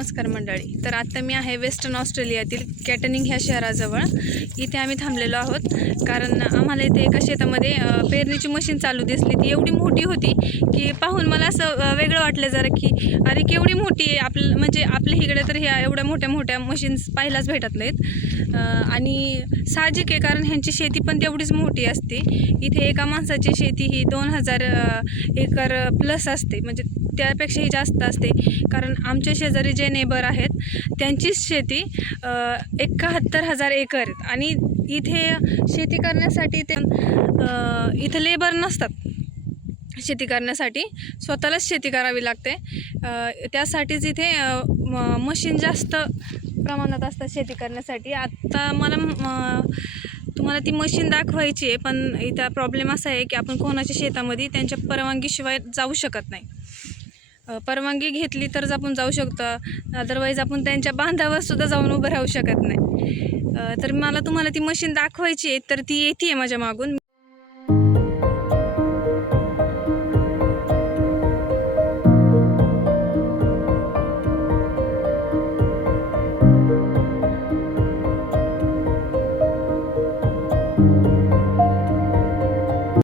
नमस्कार मंडळी. तर आता मी आहे वेस्टर्न ऑस्ट्रेलियातील कॅटनिंग ह्या शहराजवळ. इथे आम्ही थांबलेलो आहोत कारण आम्हाला इथे एका शेतामध्ये पेरणीची मशीन चालू दिसली. ती एवढी मोठी होती की पाहून मला असं वेगळं वाटलं जरा की अरे केवढी मोठी आहे. म्हणजे आपल्या इकडे तर ह्या एवढ्या मोठ्या मोठ्या मशीन्स पाहायलाच भेटत नाहीत आणि साहजिक आहे कारण ह्यांची शेती पण तेवढीच मोठी असते. इथे एका माणसाची शेती ही 2000 एकर प्लस असते, म्हणजे त्यापेक्षाही जास्त असते. कारण आमच्या शेजारी जे नेबर आहेत त्यांचीच शेती 71,000 एकर आणि इथे शेती करण्यासाठी ते इथे लेबर नसतात. शेती करण्यासाठी स्वतःलाच शेती करावी लागते. त्यासाठीच इथे मशीन जास्त प्रमाणात असतात शेती करण्यासाठी. आत्ता मला तुम्हाला ती मशीन दाखवायची आहे, पण इथं प्रॉब्लेम असा आहे की आपण कोणाच्या शेतामध्ये त्यांच्या परवानगीशिवाय जाऊ शकत नाही. परवानगी घेतली तरच आपण जाऊ शकतो, अदरवाईज आपण त्यांच्या बांधावर सुद्धा जाऊन उभं राहू शकत नाही. तर मला तुम्हाला ती मशीन दाखवायची आहे, तर ती येते आहे माझ्या मागून.